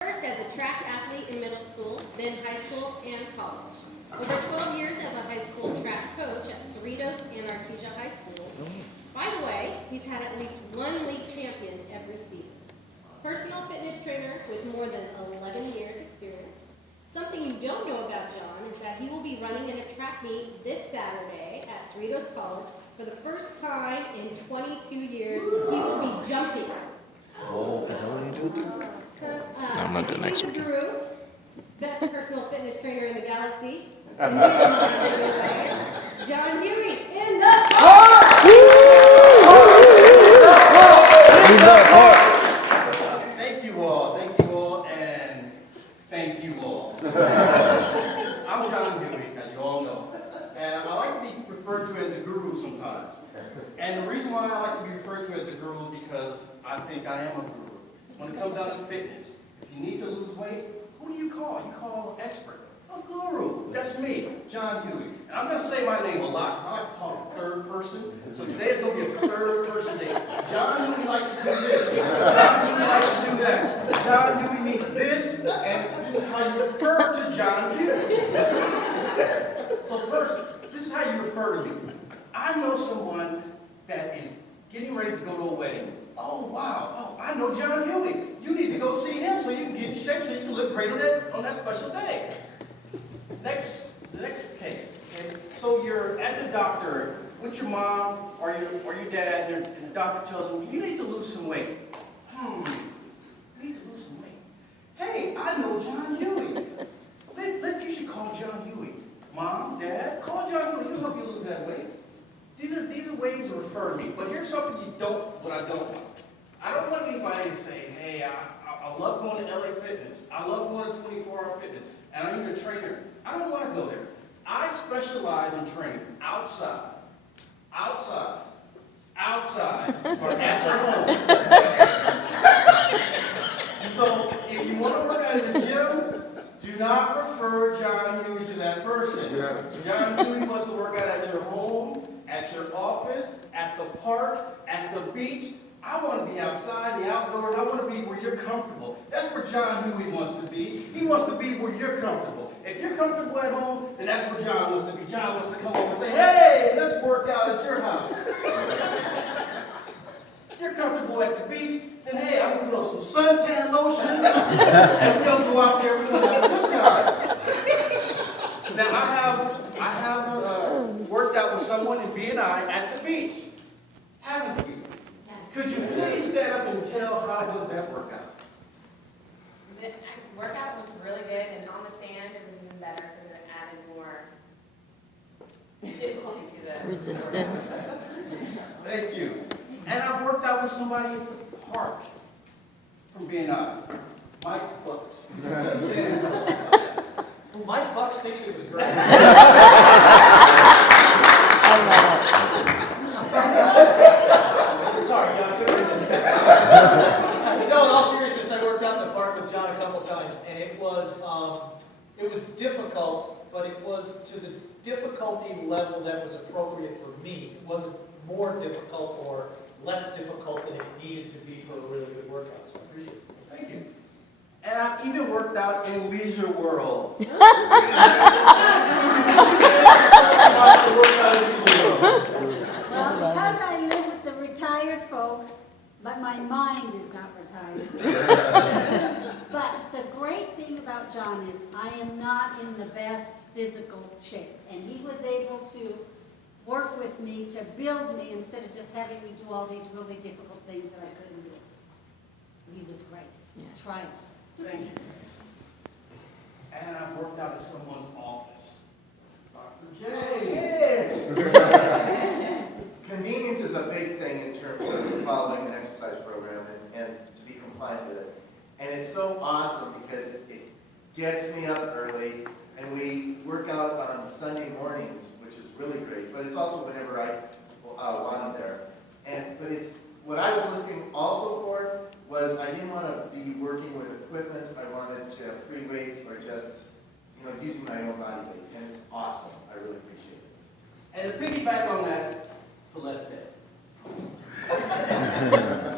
First as a track athlete in middle school, then high school and college. Over 12 years as a high school track coach at Cerritos and Artesia High Schools. By the way, he's had at least one league champion every season. Personal fitness trainer with more than 11 years experience. Something you don't know about John is that he will be running in a track meet this Saturday at Cerritos College. For the first time in 22 years, he will be jumping. Oh, is that what you do? So, I'm not doing next the week. guru, best personal fitness trainer in the galaxy. John Huey in the Thank you all, and thank you all. I'm John Huey, as you all know, and I like to be referred to as the guru sometimes. And the reason why I like to be referred to as a guru is because I think I am a guru. When it comes down to fitness, if you need to lose weight, who do you call? You call an expert. A guru. That's me, John Huey. And I'm going to say my name a lot because I like to talk in third person. So today's going to be a third person day. John Huey likes to do this. John Huey likes to do that. John Huey needs this, and this is how you refer to John Huey. So first, this is how you refer to me. I know someone that is getting ready to go to a wedding. Oh, wow. Oh, I know John Huey. You need to go see him so you can get in shape so you can look great on that special day. The next case. Okay? So you're at the doctor with your mom or your dad, and the doctor tells him, you need to lose some weight. You need to lose some weight. Hey, I know John Huey. You should call John Huey. Mom, Dad, call John Huey. He'll help you lose that weight. These are ways to refer to me. But here's something what I don't want. I don't want anybody to say, hey, I love going to LA Fitness. I love going to 24-hour fitness. And I need a trainer. I don't want to go there. I specialize in training outside, or at your home. So if you want to work out in the gym, do not refer John Huey to that person. John Huey wants to work out at your home, at your office, at the park, at the beach. I want to be outside, the outdoors. I want to be where you're comfortable. That's where John Huey wants to be. He wants to be where you're comfortable. If you're comfortable at home, then that's where John wants to be. John wants to come over and say, hey, let's work out at your house. If you're comfortable at the beach, then hey, I'm going to put on some suntan lotion, and we're going to go out there, we're going to have a good time. Now, I have worked out with someone in BNI at the beach. Haven't you? Could you please stand up and tell how was that workout? The workout was really good, and on the sand it was even better because it added more difficulty to the resistance. Thank you. And I've worked out with somebody at the park from BNI, Mike Bucks. Mike Bucks thinks it was great. Sorry, John. No, in all seriousness, I worked out in the park with John a couple times, and it was difficult, but it was to the difficulty level that was appropriate for me. It wasn't more difficult or less difficult than it needed to be for a really good workout. So I appreciate it. Thank you. And I've even worked out in Leisure World. Well, because I live with the retired folks, but my mind is not retired. But the great thing about John is I am not in the best physical shape. And he was able to work with me to build me instead of just having me do all these really difficult things that I couldn't do. He was great. Try it. Thank you. And I've worked out at someone's office. Dr. J. Convenience is a big thing in terms of following an exercise program and to be compliant with it. And it's so awesome because it gets me up early, and we work out on Sunday mornings, which is really great. But it's also whenever I want there. But it's what I was looking also for was I didn't want to be working with equipment. I wanted to have free weights or just using my own body weight, and it's awesome. I really appreciate it. And to piggyback on that, Celeste.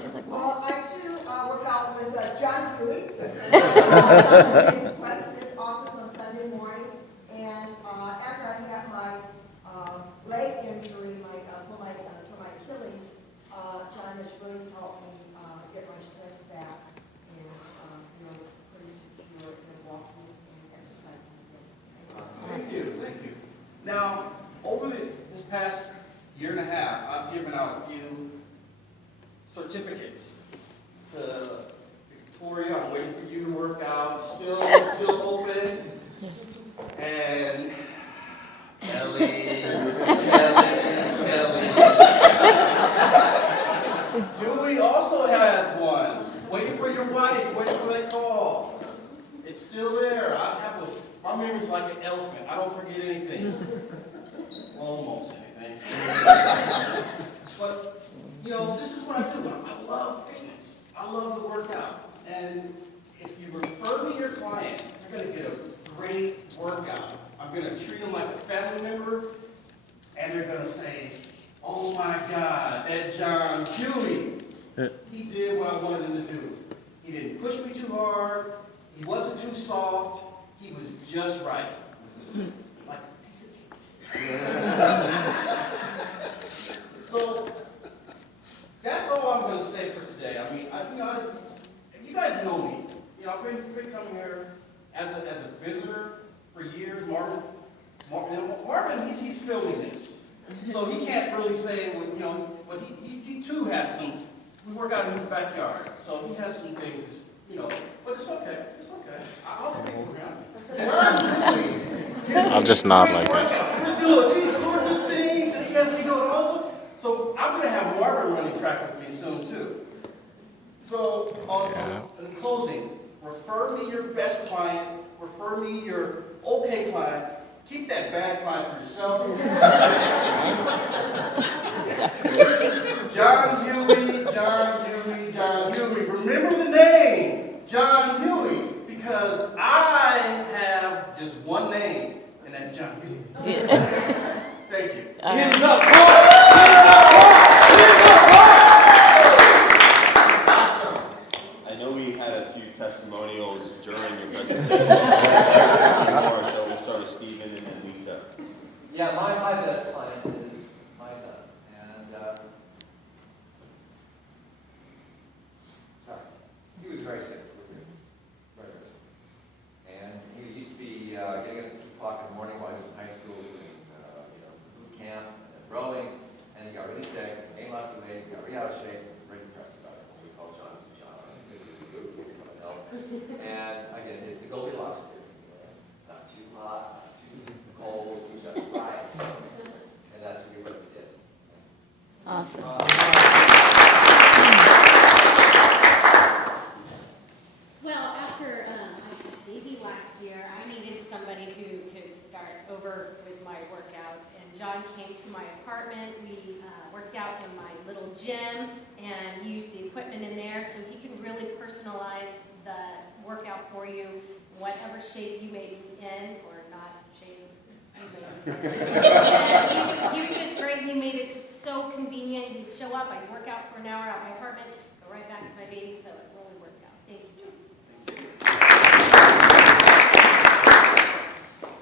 She's like, Well, I too work out with with John Huey. James Wentz in his office on Sunday mornings. And after I had my leg injury, for my Achilles, John has really helped me get my strength back and pretty secure and walking and exercising again. Thank you. Now, over this past year and a half, I've given out a few certificates to Victoria. I'm waiting for you to work out. Still open. And Kelly. Dewey also has one. Waiting for your wife. Waiting for that call. It's still there. My memory's like an elephant. I don't forget anything. Well, almost anything. But, this is what I do. I love fitness. I love to work out. And if you refer me your client, you're going to get a great workout. I'm going to treat them like a family member, and they're going to say, oh my God, that John Huey, he did what I wanted him to do. He didn't push me too hard. He wasn't too soft. He was just right. Like a piece of cake. So, that's all I'm going to say for today. I mean, you guys know me. I've been coming here as a visitor for years. Marvin, he's filming this, so he can't really say what, but he too has some. We work out in his backyard, so he has some things, but it's okay. It's okay. I'll speak for him. I'll just nod like this. We're doing these sorts of things, and he has me doing also. So I'm going to have Marvin running track with me soon too. So in closing, refer me your best client, refer me your okay client. Keep that bad client for yourself. John Huey. Remember the name, John Huey, because I have just one name, and that's John Huey. Thank you. Hands up. I know we had a few testimonials during your presentation. So we'll start with Stephen and then Lisa. Yeah, my best client is my son. And sorry, he was very sick. Very sick. And he used to be getting up at 6 o'clock in the morning while he was in high school doing boot camp and rowing. And he got really sick, gained lots of weight, got really out of shape, very depressed about it. So we called John and said, John, he's going to help. And again, it's the Goldilocks theory. Not too hot, not too cold, it's just right. And that's what we did. Awesome. Well, after I had a baby last year, I needed somebody who could start over with my workout. And John came to my apartment. We worked out in my little gym and used the equipment in there so he can really personalize the workout for you, whatever shape you may be in or not shape you may be in. He was just great. He made it just so convenient. He'd show up, I'd work out for an hour at my apartment, go right back to my baby, so it really worked out. Thank you, John.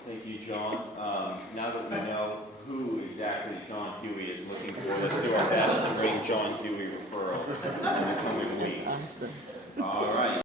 Thank you, John. Now that we know who exactly John Huey is looking for, let's do our best to bring John Huey referrals in the coming weeks.